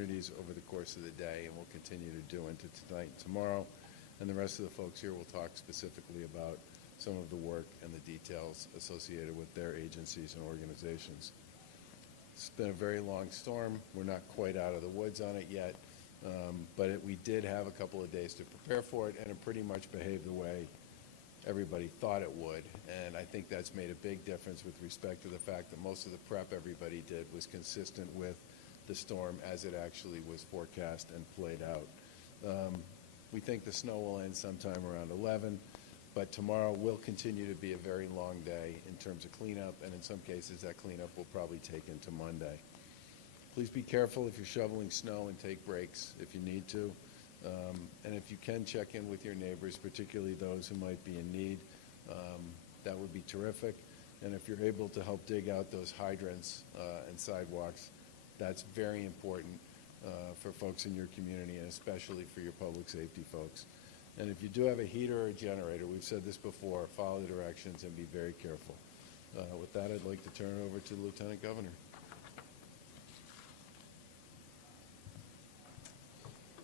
communities over the course of the day, and we'll continue to do into tonight and tomorrow. And the rest of the folks here will talk specifically about some of the work and the details associated with their agencies and organizations. It's been a very long storm. We're not quite out of the woods on it yet, but we did have a couple of days to prepare for it, and it pretty much behaved the way everybody thought it would. And I think that's made a big difference with respect to the fact that most of the prep everybody did was consistent with the storm as it actually was forecast and played out. We think the snow will end sometime around 11, but tomorrow will continue to be a very long day in terms of cleanup, and in some cases that cleanup will probably take into Monday. Please be careful if you're shoveling snow and take breaks if you need to. And if you can, check in with your neighbors, particularly those who might be in need. That would be terrific. And if you're able to help dig out those hydrants and sidewalks, that's very important for folks in your community, and especially for your public safety folks. And if you do have a heater or a generator, we've said this before, follow the directions and be very careful. With that, I'd like to turn it over to the Lieutenant Governor.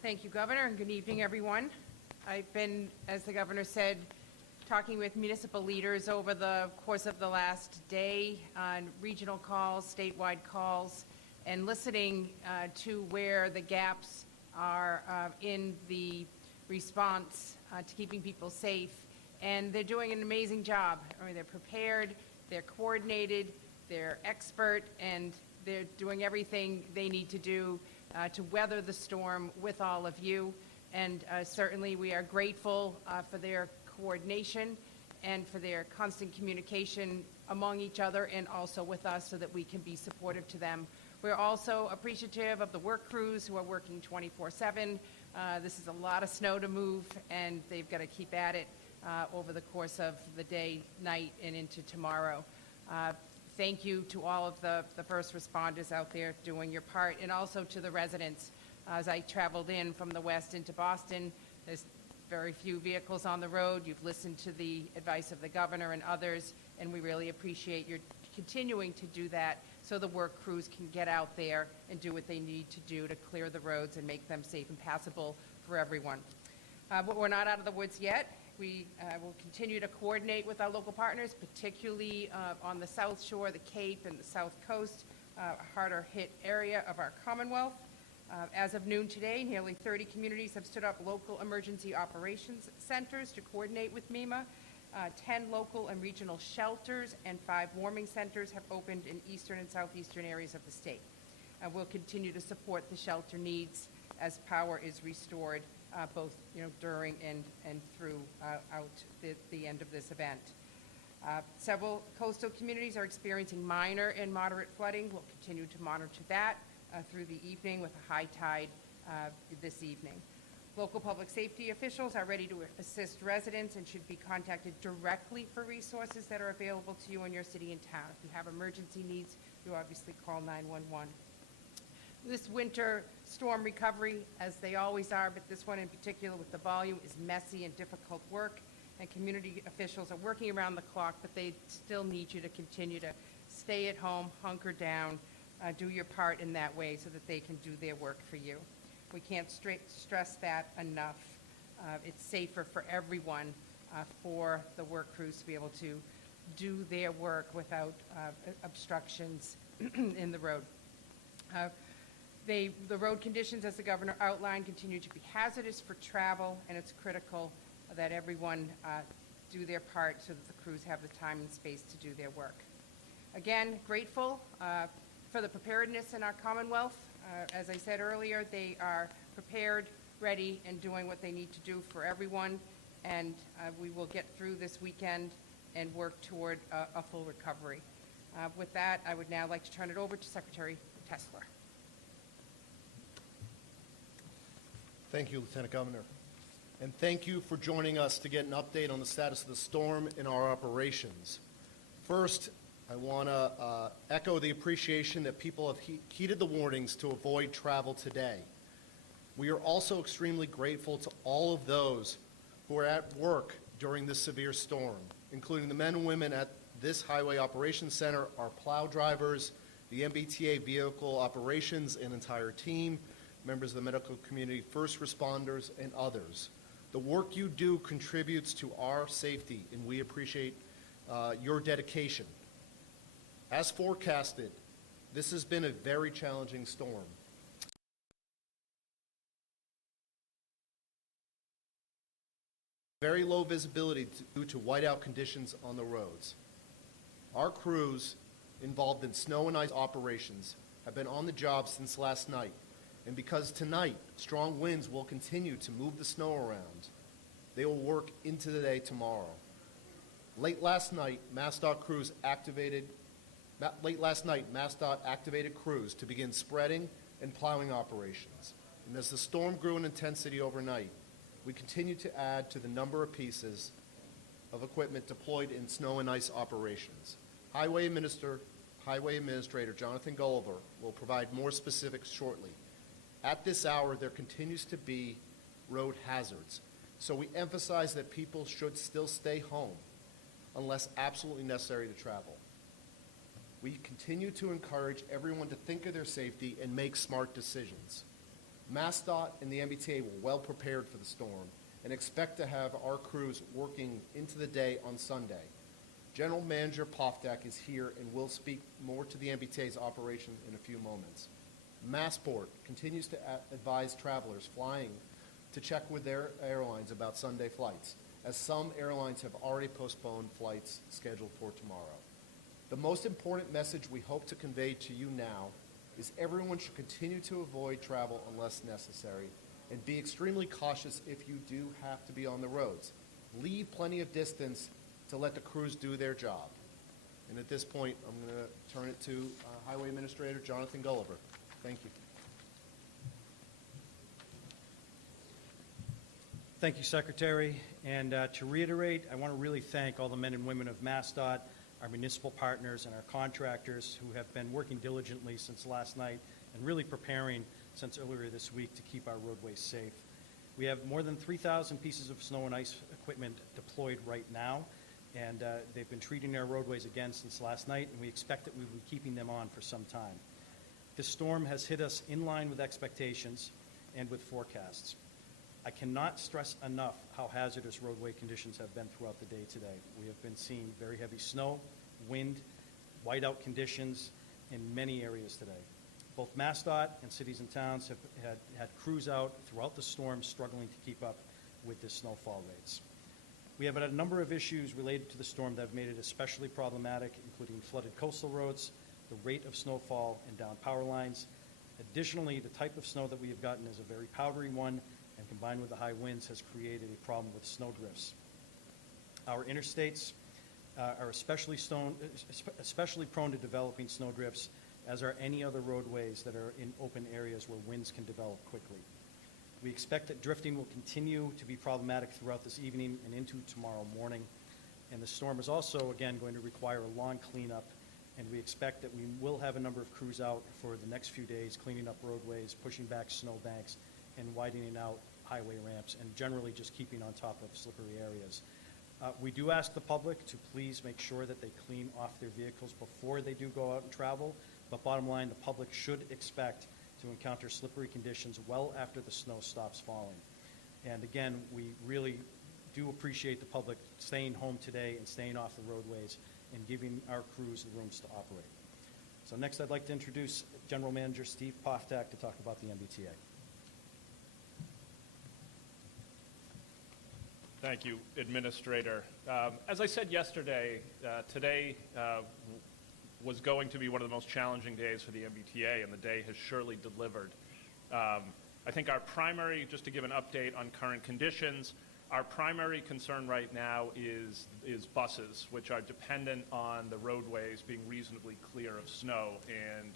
Thank you, Governor, and good evening, everyone. I've been, as the Governor said, talking with municipal leaders over the course of the last day on regional calls, statewide calls, and listening to where the gaps are in the response to keeping people safe. And they're doing an amazing job. I mean, they're prepared, they're coordinated, they're expert, and they're doing everything they need to do to weather the storm with all of you. And certainly we are grateful for their coordination and for their constant communication among each other and also with us so that we can be supportive to them. We're also appreciative of the work crews who are working 24/7. This is a lot of snow to move, and they've got to keep at it over the course of the day, night, and into tomorrow. Thank you to all of the first responders out there doing your part, and also to the residents. As I traveled in from the west into Boston, there's very few vehicles on the road. You've listened to the advice of the Governor and others, and we really appreciate your continuing to do that so the work crews can get out there and do what they need to do to clear the roads and make them safe and passable for everyone. But we're not out of the woods yet. We will continue to coordinate with our local partners, particularly on the South Shore, the Cape, and the South Coast, a harder hit area of our Commonwealth. As of noon today, nearly 30 communities have stood up local emergency operations centers to coordinate with MEMA. 10 local and regional shelters and 5 warming centers have opened in eastern and southeastern areas of the state. We'll continue to support the shelter needs as power is restored, both during and through out the end of this event. Several coastal communities are experiencing minor and moderate flooding. We'll continue to monitor that through the evening with a high tide this evening. Local public safety officials are ready to assist residents and should be contacted directly for resources that are available to you in your city and town. If you have emergency needs, you obviously call 911. This winter storm recovery, as they always are, but this one in particular with the volume, is messy and difficult work, and community officials are working around the clock, but they still need you to continue to stay at home, hunker down, do your part in that way so that they can do their work for you. We can't stress that enough. It's safer for everyone, for the work crews to be able to do their work without obstructions in the road. The road conditions, as the Governor outlined, continue to be hazardous for travel, and it's critical that everyone do their part so that the crews have the time and space to do their work. Again, grateful for the preparedness in our Commonwealth. As I said earlier, they are prepared, ready, and doing what they need to do for everyone, and we will get through this weekend and work toward a full recovery. With that, I would now like to turn it over to Secretary Tessler. Thank you, Lieutenant Governor. And thank you for joining us to get an update on the status of the storm and our operations. First, I want to echo the appreciation that people have heeded the warnings to avoid travel today. We are also extremely grateful to all of those who are at work during this severe storm, including the men and women at this Highway Operations Center, our plow drivers, the MBTA vehicle operations and entire team, members of the medical community, first responders, and others. The work you do contributes to our safety, and we appreciate your dedication. As forecasted, this has been a very challenging storm. Very low visibility due to whiteout conditions on the roads. Our crews involved in snow and ice operations have been on the job since last night, and because tonight strong winds will continue to move the snow around, they will work into the day tomorrow. Late last night, MassDOT activated crews to begin spreading and plowing operations. And as the storm grew in intensity overnight, we continue to add to the number of pieces of equipment deployed in snow and ice operations. Highway Administrator Jonathan Gulliver will provide more specifics shortly. At this hour, there continues to be road hazards, so we emphasize that people should still stay home unless absolutely necessary to travel. We continue to encourage everyone to think of their safety and make smart decisions. MassDOT and the MBTA were well prepared for the storm and expect to have our crews working into the day on Sunday. General Manager Poftak is here and will speak more to the MBTA's operation in a few moments. Massport continues to advise travelers flying to check with their airlines about Sunday flights, as some airlines have already postponed flights scheduled for tomorrow. The most important message we hope to convey to you now is everyone should continue to avoid travel unless necessary and be extremely cautious if you do have to be on the roads. Leave plenty of distance to let the crews do their job. And at this point, I'm going to turn it to Highway Administrator Jonathan Gulliver. Thank you. Thank you, Secretary. And to reiterate, I want to really thank all the men and women of MassDOT, our municipal partners, and our contractors who have been working diligently since last night and really preparing since earlier this week to keep our roadways safe. We have more than 3,000 pieces of snow and ice equipment deployed right now, and they've been treating our roadways again since last night, and we expect that we will be keeping them on for some time. This storm has hit us in line with expectations and with forecasts. I cannot stress enough how hazardous roadway conditions have been throughout the day today. We have been seeing very heavy snow, wind, whiteout conditions in many areas today. Both MassDOT and cities and towns have had crews out throughout the storm struggling to keep up with the snowfall rates. We have had a number of issues related to the storm that have made it especially problematic, including flooded coastal roads, the rate of snowfall, and down power lines. Additionally, the type of snow that we have gotten is a very powdery one, and combined with the high winds has created a problem with snow drifts. Our interstates are especially prone to developing snow drifts, as are any other roadways that are in open areas where winds can develop quickly. We expect that drifting will continue to be problematic throughout this evening and into tomorrow morning. And the storm is also, again, going to require a long cleanup, and we expect that we will have a number of crews out for the next few days, cleaning up roadways, pushing back snowbanks, and widening out highway ramps, and generally just keeping on top of slippery areas. We do ask the public to please make sure that they clean off their vehicles before they do go out and travel, but bottom line, the public should expect to encounter slippery conditions well after the snow stops falling. And again, we really do appreciate the public staying home today and staying off the roadways and giving our crews the rooms to operate. So next, I'd like to introduce General Manager Steve Poftak to talk about the MBTA. Thank you, Administrator. As I said yesterday, today was going to be one of the most challenging days for the MBTA, and the day has surely delivered. I think our primary, just to give an update on current conditions, our primary concern right now is buses, which are dependent on the roadways being reasonably clear of snow. And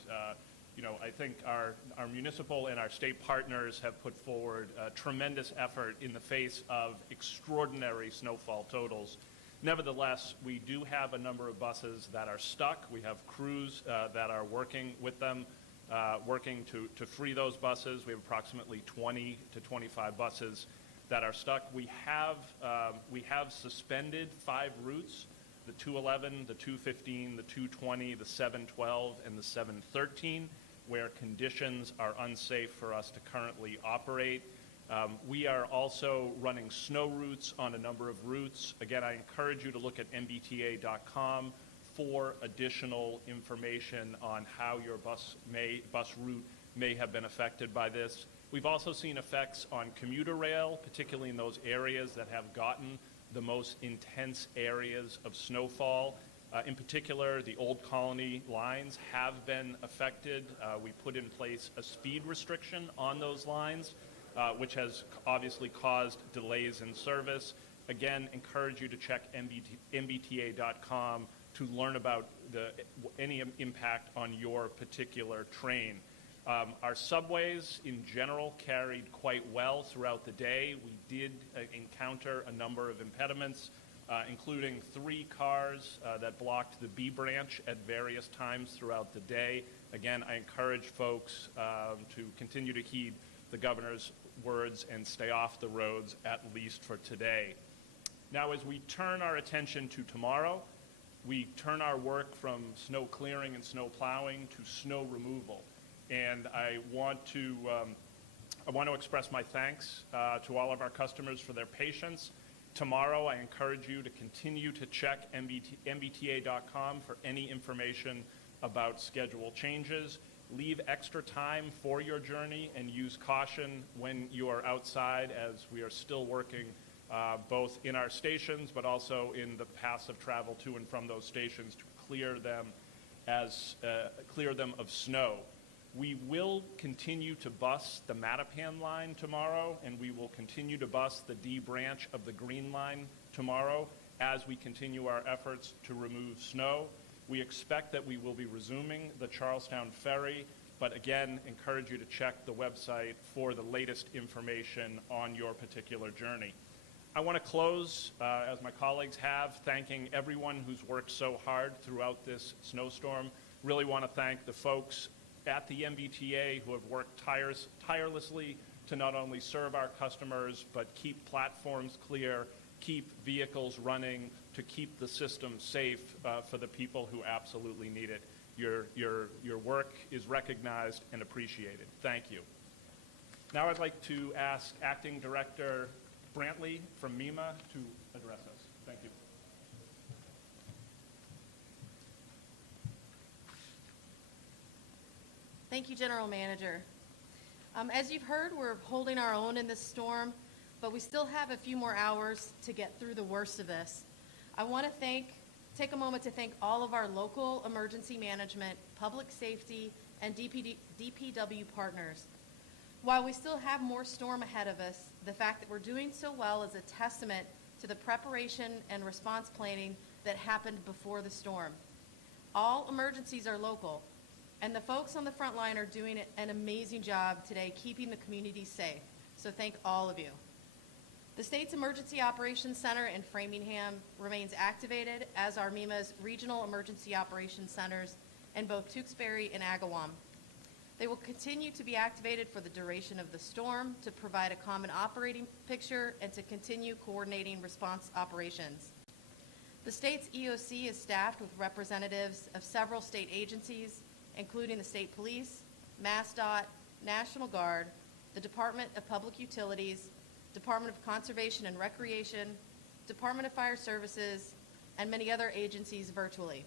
I think our municipal and our state partners have put forward a tremendous effort in the face of extraordinary snowfall totals. Nevertheless, we do have a number of buses that are stuck. We have crews that are working with them, working to free those buses. We have approximately 20 to 25 buses that are stuck. We have suspended 5 routes: the 211, the 215, the 220, the 712, and the 713. where conditions are unsafe for us to currently operate. We are also running snow routes on a number of routes. Again, I encourage you to look at mbta.com for additional information on how your bus route may have been affected by this. We've also seen effects on commuter rail, particularly in those areas that have gotten the most intense areas of snowfall. In particular, the Old Colony lines have been affected. We put in place a speed restriction on those lines, which has obviously caused delays in service. Again, encourage you to check mbta.com to learn about any impact on your particular train. Our subways in general carried quite well throughout the day. We did encounter a number of impediments, including 3 cars that blocked the B branch at various times throughout the day. Again, I encourage folks to continue to heed the governor's words and stay off the roads, at least for today. Now, as we turn our attention to tomorrow, we turn our work from snow clearing and snow plowing to snow removal. And I want to express my thanks to all of our customers for their patience. Tomorrow, I encourage you to continue to check mbta.com for any information about schedule changes. Leave extra time for your journey and use caution when you are outside, as we are still working both in our stations but also in the paths of travel to and from those stations to clear them of snow. We will continue to bus the Mattapan line tomorrow, and we will continue to bus the D branch of the Green Line tomorrow as we continue our efforts to remove snow. We expect that we will be resuming the Charlestown Ferry, but again, encourage you to check the website for the latest information on your particular journey. I want to close, as my colleagues have, thanking everyone who's worked so hard throughout this snowstorm. Really want to thank the folks at the MBTA who have worked tirelessly to not only serve our customers, but keep platforms clear, keep vehicles running, to keep the system safe for the people who absolutely need it. Your work is recognized and appreciated. Thank you. Now I'd like to ask Acting Director Brantley from MEMA to address us. Thank you. Thank you, General Manager. As you've heard, we're holding our own in this storm, but we still have a few more hours to get through the worst of this. I want to take a moment to thank all of our local emergency management, public safety, and DPW partners. While we still have more storm ahead of us, the fact that we're doing so well is a testament to the preparation and response planning that happened before the storm. All emergencies are local, and the folks on the front line are doing an amazing job today keeping the community safe. So thank all of you. The state's Emergency Operations Center in Framingham remains activated, as are MEMA's regional emergency operations centers in both Tewksbury and Agawam. They will continue to be activated for the duration of the storm to provide a common operating picture and to continue coordinating response operations. The state's EOC is staffed with representatives of several state agencies, including the State Police, MassDOT, National Guard, the Department of Public Utilities, Department of Conservation and Recreation, Department of Fire Services, and many other agencies virtually.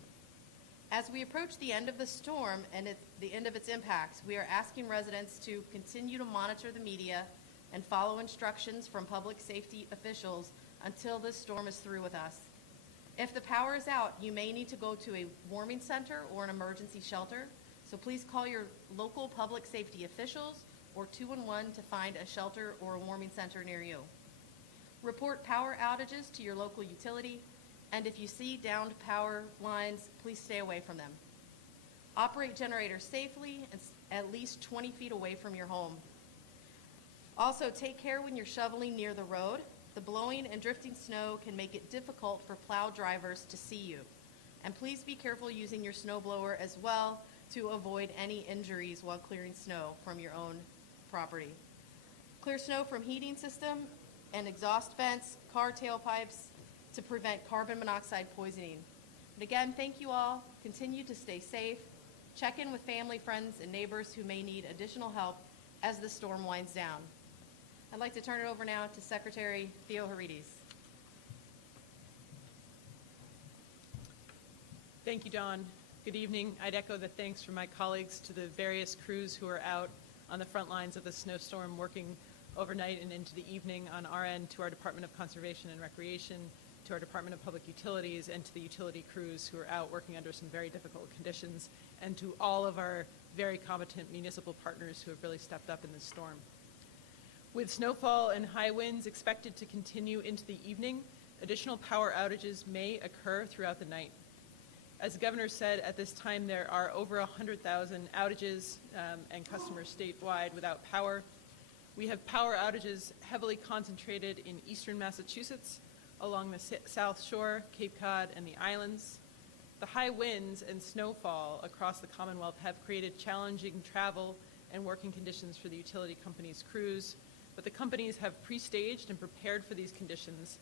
As we approach the end of the storm and the end of its impacts, we are asking residents to continue to monitor the media and follow instructions from public safety officials until this storm is through with us. If the power is out, you may need to go to a warming center or an emergency shelter, so please call your local public safety officials or 211 to find a shelter or a warming center near you. Report power outages to your local utility, and if you see downed power lines, please stay away from them. Operate generators safely and at least 20 feet away from your home. Also, take care when you're shoveling near the road. The blowing and drifting snow can make it difficult for plow drivers to see you. And please be careful using your snow blower as well to avoid any injuries while clearing snow from your own property. Clear snow from heating system and exhaust vents, car tailpipes, to prevent carbon monoxide poisoning. And again, thank you all. Continue to stay safe. check in with family, friends, and neighbors who may need additional help as the storm winds down. I'd like to turn it over now to Secretary Theo Haridis. Thank you, Dawn. Good evening. I'd echo the thanks from my colleagues to the various crews who are out on the front lines of the snowstorm working overnight and into the evening on our end, to our Department of Conservation and Recreation, to our Department of Public Utilities, and to the utility crews who are out working under some very difficult conditions, and to all of our very competent municipal partners who have really stepped up in this storm. With snowfall and high winds expected to continue into the evening, additional power outages may occur throughout the night. As the governor said, at this time there are over 100,000 outages and customers statewide without power. We have power outages heavily concentrated in eastern Massachusetts, along the South Shore, Cape Cod, and the islands. The high winds and snowfall across the Commonwealth have created challenging travel and working conditions for the utility companies' crews, but the companies have pre-staged and prepared for these conditions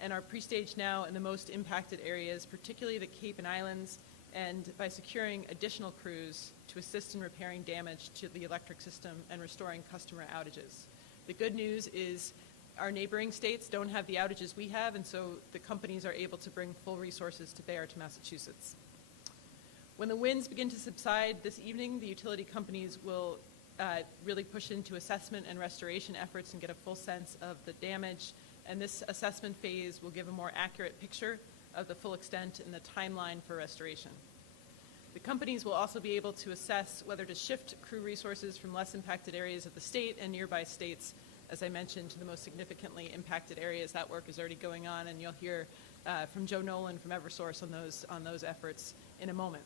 and are pre-staged now in the most impacted areas, particularly the Cape and Islands, and by securing additional crews to assist in repairing damage to the electric system and restoring customer outages. The good news is our neighboring states don't have the outages we have, and so the companies are able to bring full resources to bear to Massachusetts. When the winds begin to subside this evening, the utility companies will really push into assessment and restoration efforts and get a full sense of the damage, and this assessment phase will give a more accurate picture of the full extent and the timeline for restoration. The companies will also be able to assess whether to shift crew resources from less impacted areas of the state and nearby states, as I mentioned, to the most significantly impacted areas. That work is already going on, and you'll hear from Joe Nolan from Eversource on those efforts in a moment.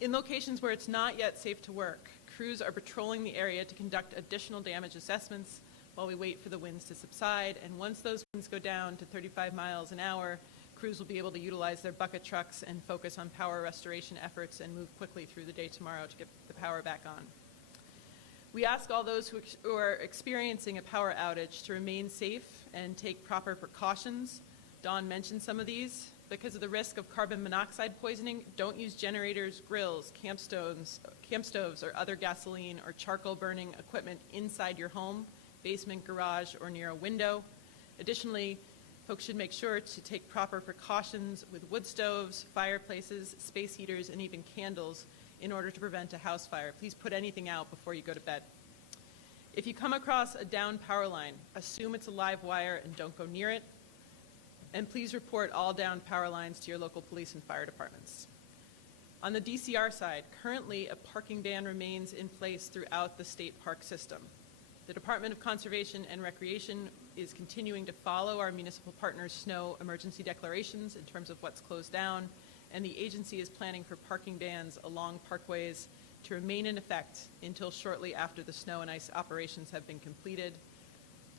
In locations where it's not yet safe to work, crews are patrolling the area to conduct additional damage assessments while we wait for the winds to subside, and once those winds go down to 35 miles an hour, crews will be able to utilize their bucket trucks and focus on power restoration efforts and move quickly through the day tomorrow to get the power back on. We ask all those who are experiencing a power outage to remain safe and take proper precautions. Dawn mentioned some of these. Because of the risk of carbon monoxide poisoning, don't use generators, grills, camp stoves, or other gasoline or charcoal burning equipment inside your home, basement, garage, or near a window. Additionally, folks should make sure to take proper precautions with wood stoves, fireplaces, space heaters, and even candles in order to prevent a house fire. Please put anything out before you go to bed. If you come across a down power line, assume it's a live wire and don't go near it. And please report all down power lines to your local police and fire departments. On the DCR side, currently a parking ban remains in place throughout the state park system. The Department of Conservation and Recreation is continuing to follow our municipal partners' snow emergency declarations in terms of what's closed down, and the agency is planning for parking bans along parkways to remain in effect until shortly after the snow and ice operations have been completed.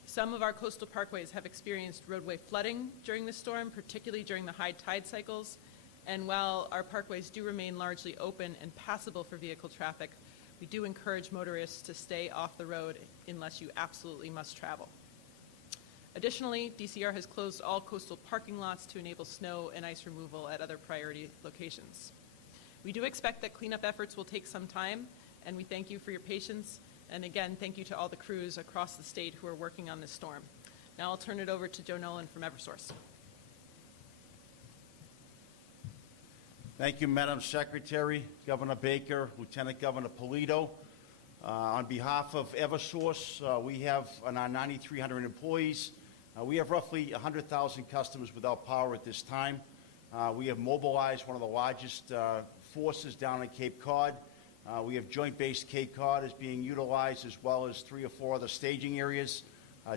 Some of our coastal parkways have experienced roadway flooding during the storm, particularly during the high tide cycles, and while our parkways do remain largely open and passable for vehicle traffic, we do encourage motorists to stay off the road unless you absolutely must travel. Additionally, DCR has closed all coastal parking lots to enable snow and ice removal at other priority locations. We do expect that cleanup efforts will take some time, and we thank you for your patience. And again, thank you to all the crews across the state who are working on this storm. Now I'll turn it over to Joe Nolan from Eversource. Thank you, Madam Secretary, Governor Baker, Lieutenant Governor Polito. On behalf of Eversource, we have on our 9,300 employees, we have roughly 100,000 customers without power at this time. We have mobilized one of the largest forces down in Cape Cod. We have Joint Base Cape Cod is being utilized, as well as 3 or 4 other staging areas.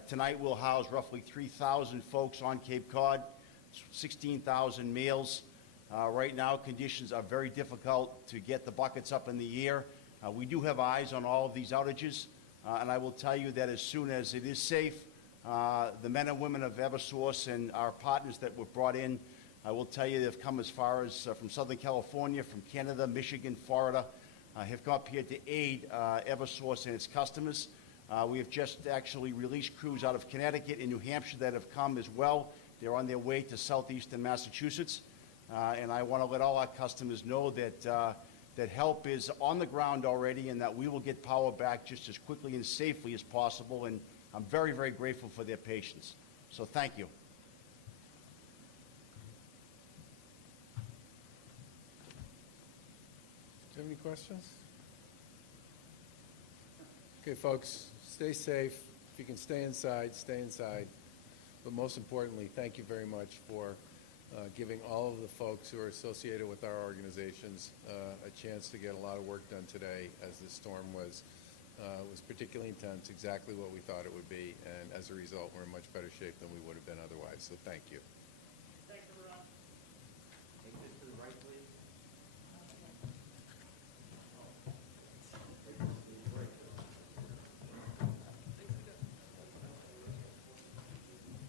Tonight we'll house roughly 3,000 folks on Cape Cod, 16,000 meals. Right now conditions are very difficult to get the buckets up in the air. We do have eyes on all of these outages, and I will tell you that as soon as it is safe, the men and women of Eversource and our partners that were brought in, I will tell you they've come as far as from Southern California, from Canada, Michigan, Florida, have come up here to aid Eversource and its customers. We have just actually released crews out of Connecticut and New Hampshire that have come as well. They're on their way to southeastern Massachusetts. And I want to let all our customers know that that help is on the ground already and that we will get power back just as quickly and safely as possible. And I'm very, very grateful for their patience. So thank you. Do you have any questions? Okay, folks, stay safe. If you can stay inside, stay inside. But most importantly, thank you very much for giving all of the folks who are associated with our organizations a chance to get a lot of work done today, as this storm was particularly intense, exactly what we thought it would be, and as a result, we're in much better shape than we would have been otherwise. So thank you. Thanks, everyone. Take this to the right, please.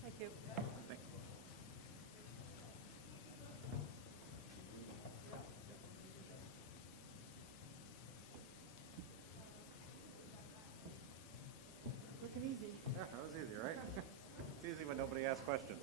Thank you. Looking easy. Yeah, that was easy, right? It's easy when nobody asks questions.